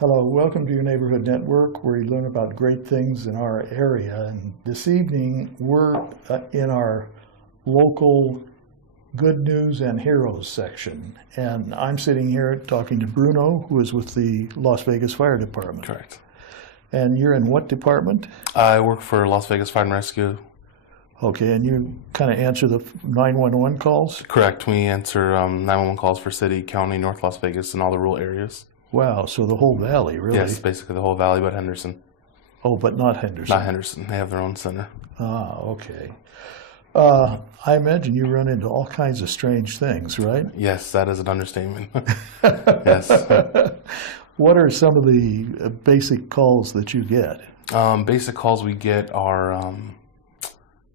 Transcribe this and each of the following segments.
Hello, welcome to your Neighborhood Network, where you learn about great things in our area. And this evening, we're in our local good news and heroes section. And I'm sitting here talking to Bruno, who is with the Las Vegas Fire Department. Correct. And you're in what department? I work for Las Vegas Fire and Rescue. Okay, and you kind of answer the 911 calls? Correct. We answer 911 calls for city, county, North Las Vegas, and all the rural areas. Wow, so the whole valley, really? Yes, basically the whole valley, but Henderson. Oh, but not Henderson. Not Henderson. They have their own center. Ah, okay. I imagine you run into all kinds of strange things, right? Yes, that is an understatement. Yes. What are some of the basic calls that you get? Basic calls we get are a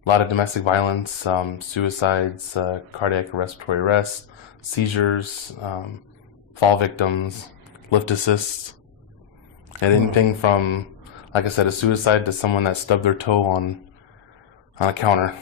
lot of domestic violence, suicides, cardiac or respiratory arrest, seizures, fall victims, lift assists, and anything from, like I said, a suicide to someone that stubbed their toe on a counter.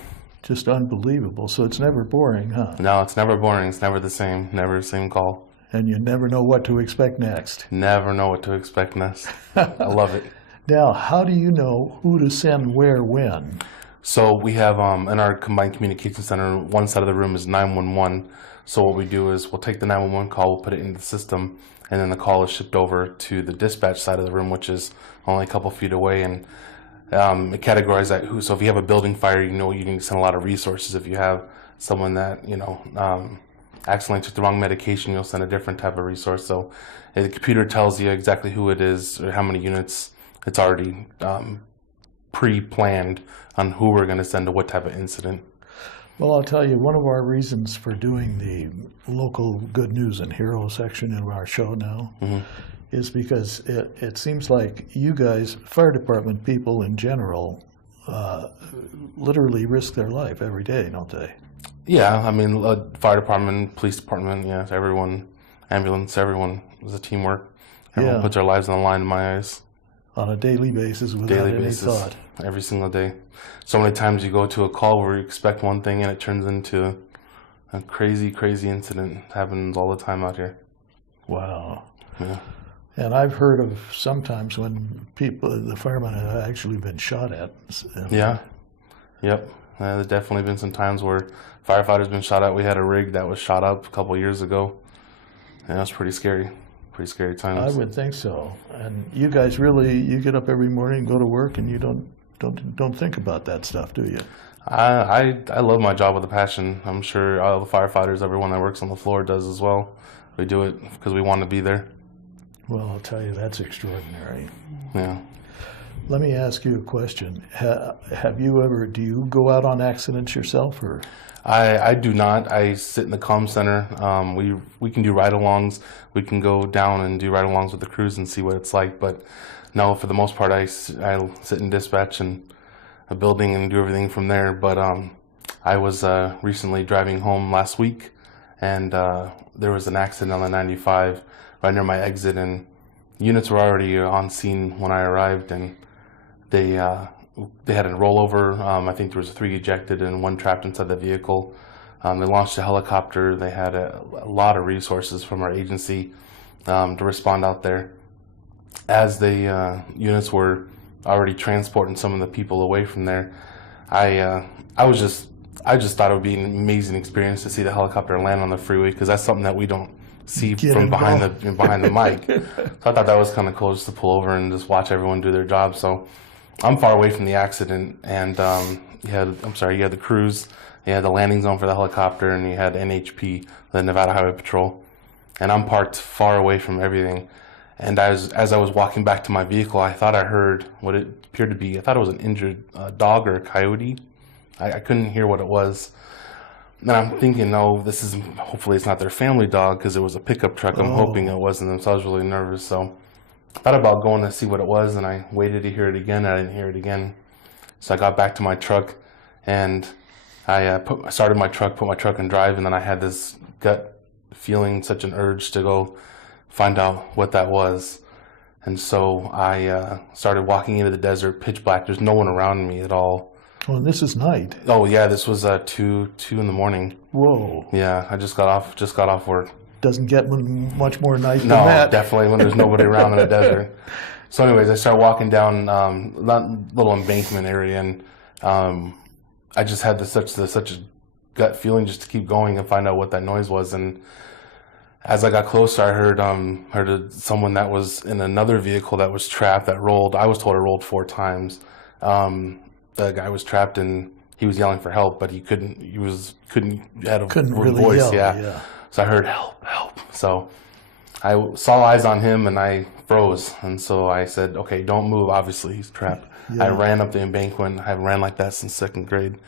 Just unbelievable. So it's never boring, huh? No, it's never boring. It's never the same. Never the same call. And you never know what to expect next. Never know what to expect next. I love it. Now, how do you know who to send where, when? So we have in our combined communication center, one side of the room is 911. So what we do is we'll take the 911 call, we'll put it into the system, and then the call is shipped over to the dispatch side of the room, which is only a couple feet away, and it categorizes that. So if you have a building fire, you know you need to send a lot of resources. If you have someone that accidentally took the wrong medication, you'll send a different type of resource. So the computer tells you exactly who it is or how many units. It's already pre-planned on who we're going to send to what type of incident. Well, I'll tell you, one of our reasons for doing the local good news and hero section in our show now is because it seems like you guys, fire department people in general, literally risk their life every day, don't they? Yeah, I mean, fire department, police department, yeah, everyone, ambulance, everyone is a teamwork. Everyone puts their lives on the line in my eyes. On a daily basis without any thought. Every single day. So many times you go to a call where you expect one thing and it turns into a crazy, crazy incident. It happens all the time out here. Wow. Yeah. And I've heard of sometimes when the firemen have actually been shot at. Yeah. Yep. There's definitely been some times where firefighters been shot at. We had a rig that was shot up a couple years ago. And that's pretty scary. Pretty scary times. I would think so. And you guys really, you get up every morning, go to work, and you don't think about that stuff, do you? I love my job with a passion. I'm sure all the firefighters, everyone that works on the floor does as well. We do it because we want to be there. Well, I'll tell you, that's extraordinary. Yeah. Let me ask you a question. Do you go out on accidents yourself, or? I do not. I sit in the comm center. We can do ride-alongs. We can go down and do ride-alongs with the crews and see what it's like. But no, for the most part, I sit in dispatch and a building and do everything from there. But I was recently driving home last week, and there was an accident on the 95 right near my exit, and units were already on scene when I arrived, and they had a rollover. I think there was 3 ejected and 1 trapped inside the vehicle. They launched a helicopter. They had a lot of resources from our agency to respond out there. As the units were already transporting some of the people away from there, I just thought it would be an amazing experience to see the helicopter land on the freeway, because that's something that we don't see from behind the mic. So I thought that was kind of cool, just to pull over and just watch everyone do their job. So I'm far away from the accident, and you had the crews, you had the landing zone for the helicopter, and you had NHP, the Nevada Highway Patrol, and I'm parked far away from everything. And as I was walking back to my vehicle, I thought I heard what it appeared to be. I thought it was an injured dog or a coyote. I couldn't hear what it was. And I'm thinking, hopefully it's not their family dog, because it was a pickup truck. I'm hoping it wasn't them, so I was really nervous. So I thought about going to see what it was, and I waited to hear it again, and I didn't hear it again. So I got back to my truck, and I started my truck, put my truck in drive, and then I had this gut feeling, such an urge to go find out what that was. And so I started walking into the desert, pitch black. There's no one around me at all. Oh, and this is night. Oh yeah, this was 2 in the morning. Whoa. Yeah, I just got off work. doesn't get much more nice than No, that. definitely when there's nobody around in a desert. So anyways, I start walking down that little embankment area, and I just had such a gut feeling just to keep going and find out what that noise was. And as I got closer, I heard someone that was in another vehicle that was trapped, that rolled. I was told it rolled 4 times. The guy was trapped, and he was yelling for help, but he couldn't. Had a Couldn't voice. really yell, Yeah. So I heard help, help. So I saw eyes on him, and I froze. And so I said, "Okay, don't move. Obviously, he's trapped." Yeah. I ran up the embankment. I ran like that since 2nd grade.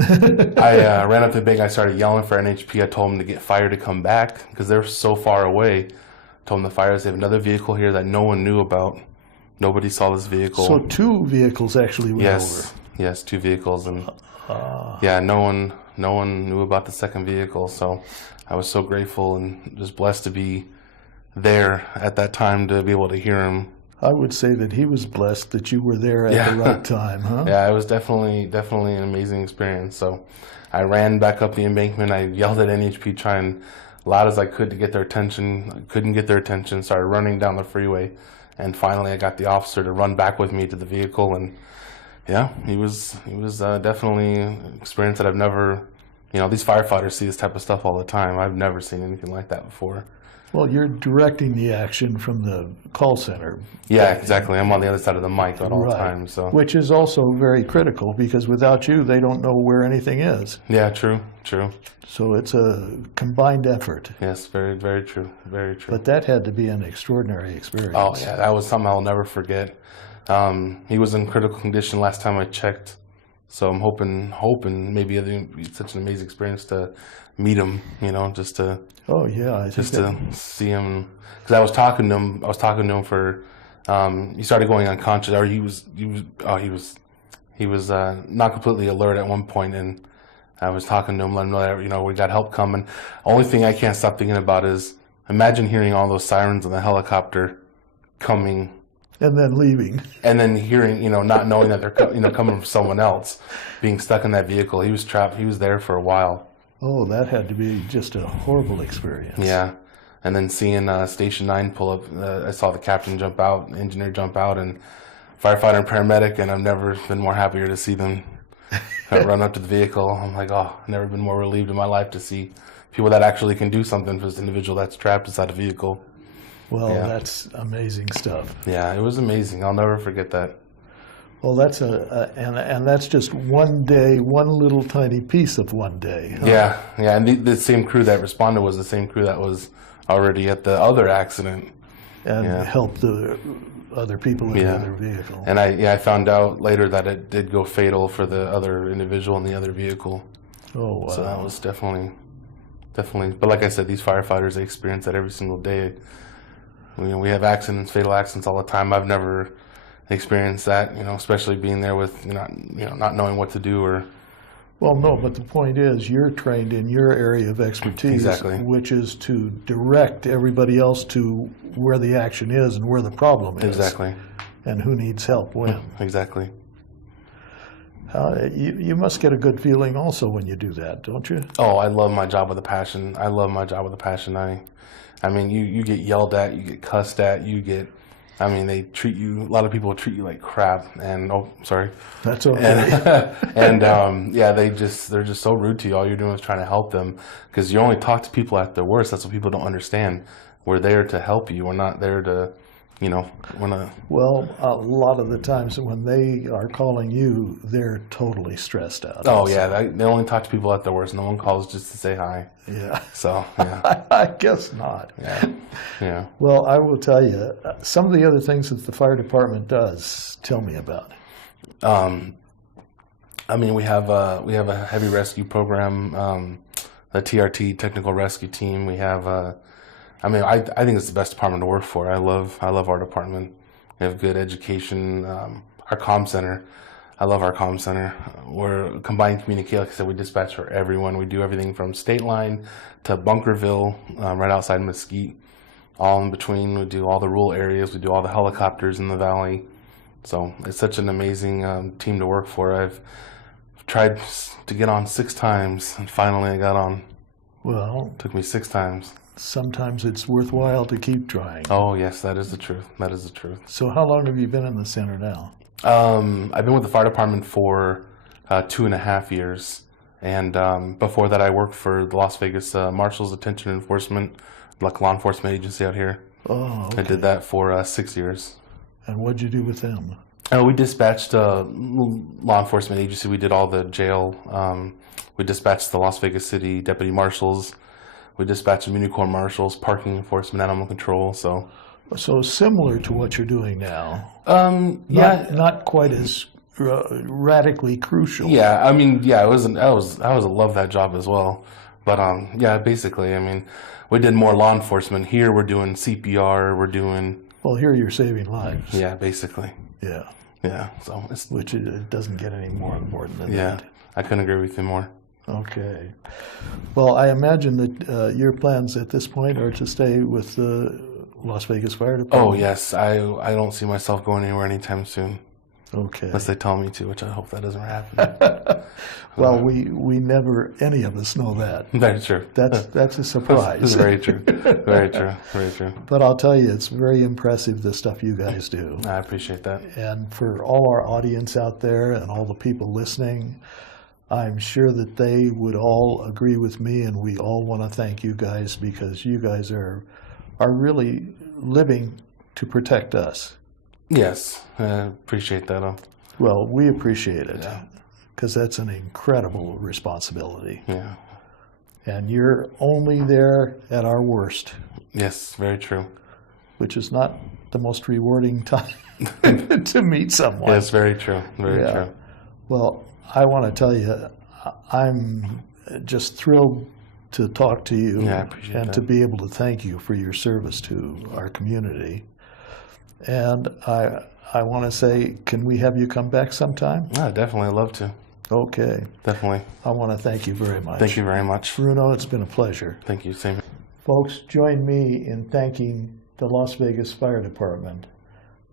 I ran up the bank. I started yelling for NHP. I told them to get fire to come back because they're so far away. I told them the fires, they have another vehicle here that no one knew about. Nobody saw this vehicle. So 2 vehicles actually went over. Yes, 2 vehicles, and yeah, no one knew about the 2nd vehicle. So I was so grateful and just blessed to be there at that time to be able to hear him. I would say that he was blessed that you were there at the right time, huh? Yeah, it was definitely an amazing experience. So I ran back up the embankment. I yelled at NHP, trying loud as I could to get their attention. I couldn't get their attention. Started running down the freeway, and finally I got the officer to run back with me to the vehicle. And yeah, he was definitely an experience that I've never. These firefighters see this type of stuff all the time. I've never seen anything like that before. Well, you're directing the action from the call center. Yeah, exactly. I'm on the other side of the mic at all Right. times. So. Which is also very critical because without you, they don't know where anything is. Yeah, true. So it's a combined effort. Yes, very, very true. Very true. But that had to be an extraordinary experience. Oh, yeah, that was something I'll never forget. He was in critical condition last time I checked. So I'm hoping maybe it'd be such an amazing experience to meet him, just to... Oh, yeah. To see him, because I was talking to him for. He started going unconscious, or he was not completely alert at one point, and I was talking to him, letting him know that we got help coming. Only thing I can't stop thinking about is imagine hearing all those sirens in the helicopter coming, and then leaving, and then hearing not knowing that they're coming from someone else, being stuck in that vehicle. He was trapped. He was there for a while. Oh, that had to be just a horrible experience. Yeah. And then seeing Station 9 pull up, I saw the captain jump out, engineer jump out, and firefighter and paramedic, and I've never been more happier to see them run up to the vehicle. I'm like, oh, I've never been more relieved in my life to see people that actually can do something for this individual that's trapped inside a vehicle. Well, that's amazing stuff. Yeah, it was amazing. I'll never forget that. Well, that's and that's just one day, one little tiny piece of one day. Huh? Yeah, and the same crew that responded was the same crew that was already at the other accident. And helped the other people in the other vehicle. And I found out later that it did go fatal for the other individual in the other vehicle. Oh, wow. So that was definitely. But like I said, these firefighters, they experience that every single day. We have accidents, fatal accidents all the time. I've never experienced that, especially being there with not knowing what to do or. Well, no, but the point is you're trained in your area of expertise, Exactly. which is to direct everybody else to where the action is and where the problem is. Exactly. And who needs help when. Exactly. You must get a good feeling also when you do that, don't you? Oh, I love my job with a passion. I mean, you get yelled at, you get cussed at, they treat you, a lot of people treat you like crap, and sorry. That's okay. And they're just so rude to you. All you're doing is trying to help them, because you only talk to people at their worst. That's what people don't understand. We're there to help you. We're not there to, Well, a lot of the times when they are calling you, they're totally stressed out. Oh, yeah, they only talk to people at their worst. No one calls just to say hi. Yeah. So, yeah. I guess not. Yeah. Well, I will tell you, some of the other things that the fire department does, tell me about. We have a heavy rescue program, the TRT Technical Rescue Team. We have, I think it's the best department to work for. I love our department. We have good education. Our comm center, I love our comm center. We're combined communicate. Like I said, we dispatch for everyone. We do everything from State Line to Bunkerville, right outside Mesquite, all in between. We do all the rural areas. We do all the helicopters in the valley. So it's such an amazing team to work for. I've tried to get on 6 times, and finally I got on. Well, it took me 6 times. sometimes it's worthwhile to keep trying. Oh, yes, that is the truth. That is the truth. So how long have you been in the center now? I've been with the fire department for 2.5 years. And before that, I worked for the Las Vegas Marshals Detention Enforcement, like law enforcement agency out here. Oh, okay. I did that for 6 years. And what'd you do with them? We dispatched law enforcement agency. We did all the jail. We dispatched the Las Vegas City deputy marshals. We dispatched the Muni Corps marshals, parking enforcement, animal control. So similar to what you're doing now. Yeah, Not quite as radically crucial. yeah. I mean, yeah. I love that job as well. But yeah, basically, I mean, we did more law enforcement. Here, we're doing CPR. We're doing. Well, here you're saving lives. Yeah, basically. Yeah. Yeah. So Which it doesn't get any more important than that. I couldn't agree with you more. Okay. Well, I imagine that your plans at this point are to stay with the Las Vegas Fire Department. Oh yes, I don't see myself going anywhere anytime soon. Okay. Unless they tell me to, which I hope that doesn't happen. Well, we never, any of us know that. Very true. That's a surprise. That's very true. Very true. Very true. But I'll tell you, it's very impressive the stuff you guys do. I appreciate that. And for all our audience out there and all the people listening, I'm sure that they would all agree with me, and we all want to thank you guys because you guys are really living to protect us. Yes, I appreciate that. Well, we appreciate it because that's an incredible responsibility. Yeah. And you're only there at our worst. Yes, very true. Which is not the most rewarding time to meet someone. Yes, very true. Very true. Well, I want to tell you, I'm just thrilled to talk to you I appreciate and that. to be able to thank you for your service to our community. And I want to say, can we have you come back sometime? Definitely. I'd love to. Okay. Definitely. I want to thank you very much. Thank you very much. Bruno, it's been a pleasure. Thank you. Same. Folks, join me in thanking the Las Vegas Fire Department.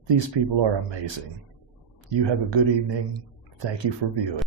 These people are amazing. You have a good evening. Thank you for viewing.